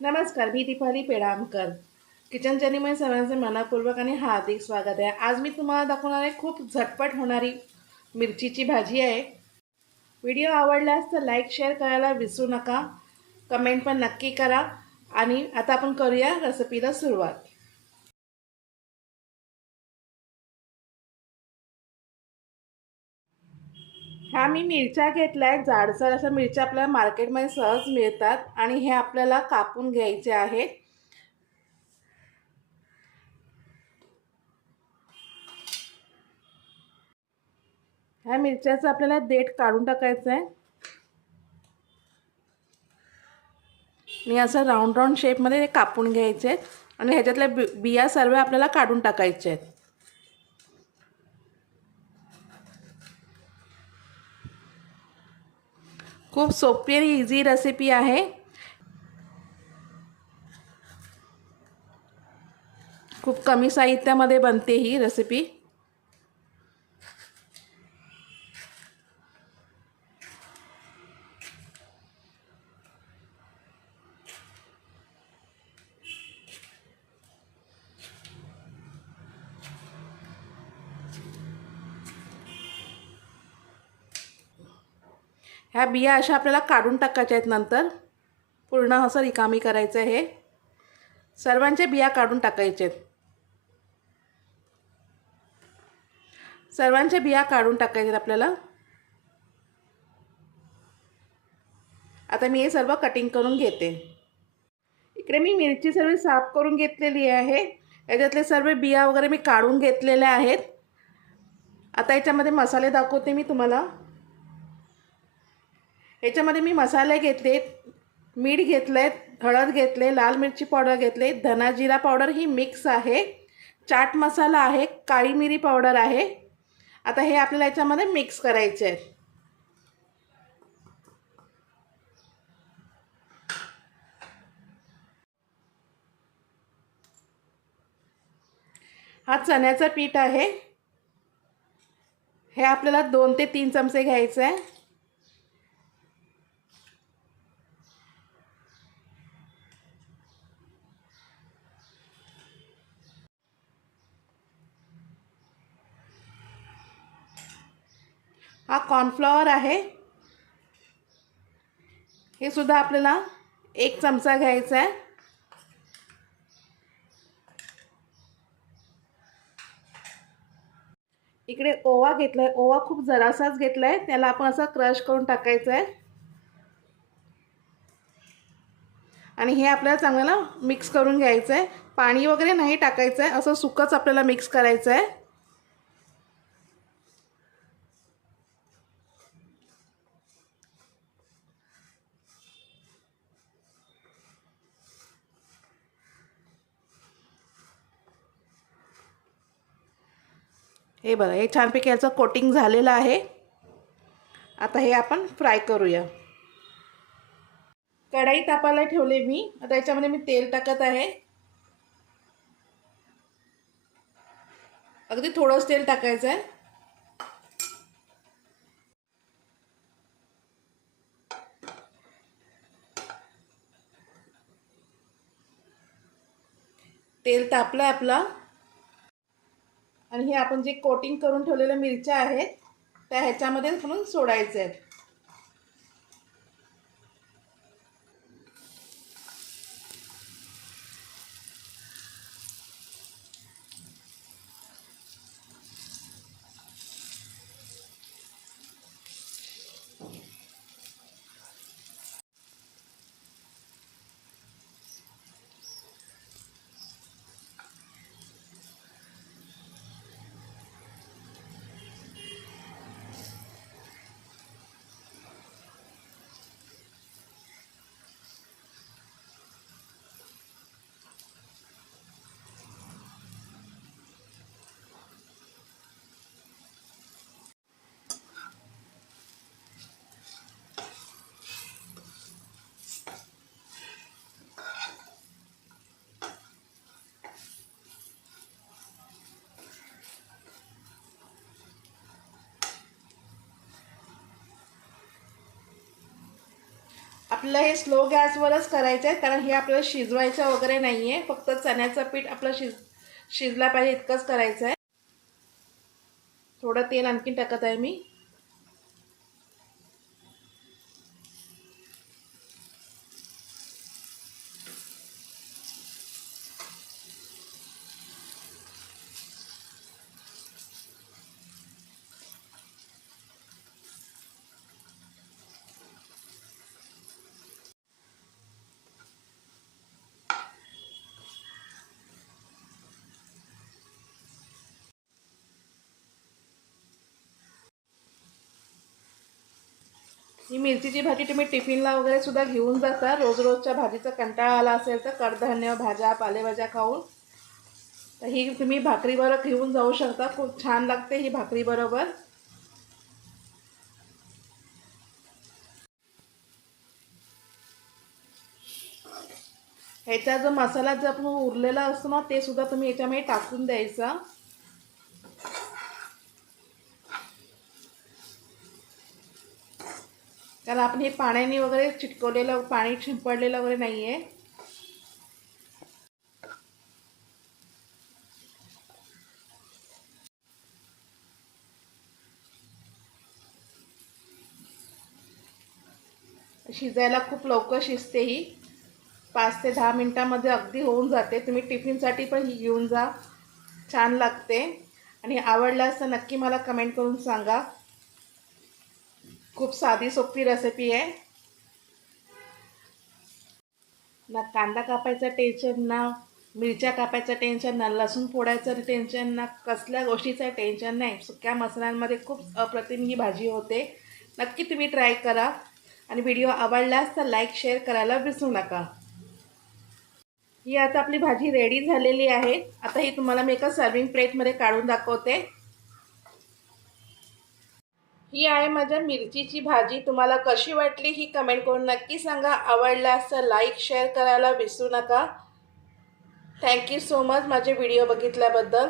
नमस्कार मी दीपाली पेडामकर. किचन चॅनीमध्ये सर्वांचे मनापूर्वक आणि हार्दिक स्वागत आहे. आज मी तुम्हाला दाखवणार आहे खूप झटपट होणारी मिरचीची भाजी आहे. व्हिडिओ आवडल्यास तर लाईक शेअर करायला विसरू नका. कमेंट पण नक्की करा. आणि आता आपण करूया रेसिपीला सुरुवात. ह्या मी मिरच्या घेतल्या आहेत जाडसर अशा मिरच्या आपल्याला मार्केटमध्ये सहज मिळतात आणि हे आपल्याला कापून घ्यायचे आहेत. ह्या मिरच्याचं आपल्याला देठ काढून टाकायचं आहे. मी असं राऊंड राऊंड शेपमध्ये कापून घ्यायचे आहेत आणि ह्याच्यातल्या बि बिया सर्व आपल्याला काढून टाकायचे आहेत. खूप सोपी आणि इझी रेसिपी आहे. खूप कमी साहित्यामध्ये बनते ही रेसिपी ह्या बिया अशा आपल्याला काढून टाकायच्या आहेत नंतर. पूर्ण असं रिकामी करायचं आहे. सर्वांच्या बिया काढून टाकायच्या आहेत. सर्वांच्या बिया काढून टाकायच्या आहेत आपल्याला. आता मी हे सर्व कटिंग करून घेते. इकडे मी मिरची सर्व साफ करून घेतलेली आहे. याच्यातले सर्व बिया वगैरे मी काढून घेतलेल्या आहेत. आता याच्यामध्ये मसाले दाखवते मी तुम्हाला. याच्यामध्ये मी मसाले घेतले मीठ घेतलं आहेत हळद घेतले लाल मिरची पावडर घेतले धना जिरा पावडर ही मिक्स आहे चाट मसाला आहे काळी मिरी पावडर आहे. आता हे आपल्याला याच्यामध्ये मिक्स करायचे आहेत. हा चण्याचं पीठ आहे. हे आपल्याला दोन ते तीन चमचे घ्यायचं आहे. हा कॉर्नफ्लॉवर आहे. हे सुद्धा आपल्याला एक चमचा घ्यायचा आहे. इकडे ओवा घेतला आहे ओवा खूप जरासाच घेतला आहे त्याला आपण असं क्रश करून टाकायचं आहे. आणि हे आपल्याला चांगल्याला मिक्स करून घ्यायचं आहे. पाणी वगैरे नाही टाकायचं आहे. असं सुकंच आपल्याला मिक्स करायचं आहे. हे बघा हे छानपैकी याचं कोटिंग झालेलं आहे. आता हे आपण फ्राय करूया. कढाई तापायला ठेवले मी. आता याच्यामध्ये मी तेल टाकत आहे. अगदी थोडंच तेल टाकायचं आहे तेल तापलं आपलं. हे आपण जे कोटिंग करून ठेवलेल्या मिरच्या आहेत त्या ह्याच्यामध्ये म्हणून सोडायचं आहेत. आपलं हे स्लो गॅसवरच करायचं आहे कारण हे आपल्याला शिजवायचं वगैरे नाही आहे फक्त चण्याचं पीठ आपलं शिज शिजला पाहिजे इतकंच करायचं आहे थोडं तेल आणखीन टाकत आहे मी. ही मिरचीची भाजी तुम्ही टिफिनला वगैरे सुद्धा घेऊन जाता. रोज रोजच्या भाजीचा कंटाळा आला असेल तर कडधान्य भाज्या पालेभाज्या खाऊन. तर ही तुम्ही भाकरीबरोबर घेऊन जाऊ शकता. खूप छान लागते ही भाकरीबरोबर ह्याचा जो मसाला जो आपण उरलेला असतो ना ते सुद्धा तुम्ही याच्यामध्ये टाकून द्यायचा. कारण आपण हे पाण्याने वगैरे चिटकवलेलं पाणी शिंपडलेलं वगैरे नाही आहे शिजायला खूप लवकर शिजते ही. पाच ते दहा मिनटामध्ये अगदी होऊन जाते. तुम्ही टिफिनसाठी पण ही घेऊन जा. छान लागते. आणि आवडलं असं नक्की मला कमेंट करून सांगा. खूप साधी सोपी रेसिपी आहे. ना कांदा कापायचं टेन्शन ना मिरच्या कापायचं टेन्शन ना लसूण फोडायचं टेन्शन ना कसल्या गोष्टीचं टेन्शन नाही. सुक्या मसाल्यांमध्ये खूप अप्रतिम ही भाजी होते. नक्की तुम्ही ट्राय करा. आणि व्हिडिओ आवडलास तर लाईक शेअर करायला विसरू नका. ही आता आपली भाजी रेडी झालेली आहे. आता ही तुम्हाला मी एका सर्विंग प्लेटमध्ये काढून दाखवते. ही आहे माझ्या मिरचीची भाजी. तुम्हाला कशी वाटली ही कमेंट करून नक्की सांगा. आवडल्यास असं लाईक शेअर करायला विसरू नका. थँक्यू सो मच माझे व्हिडिओ बघितल्याबद्दल.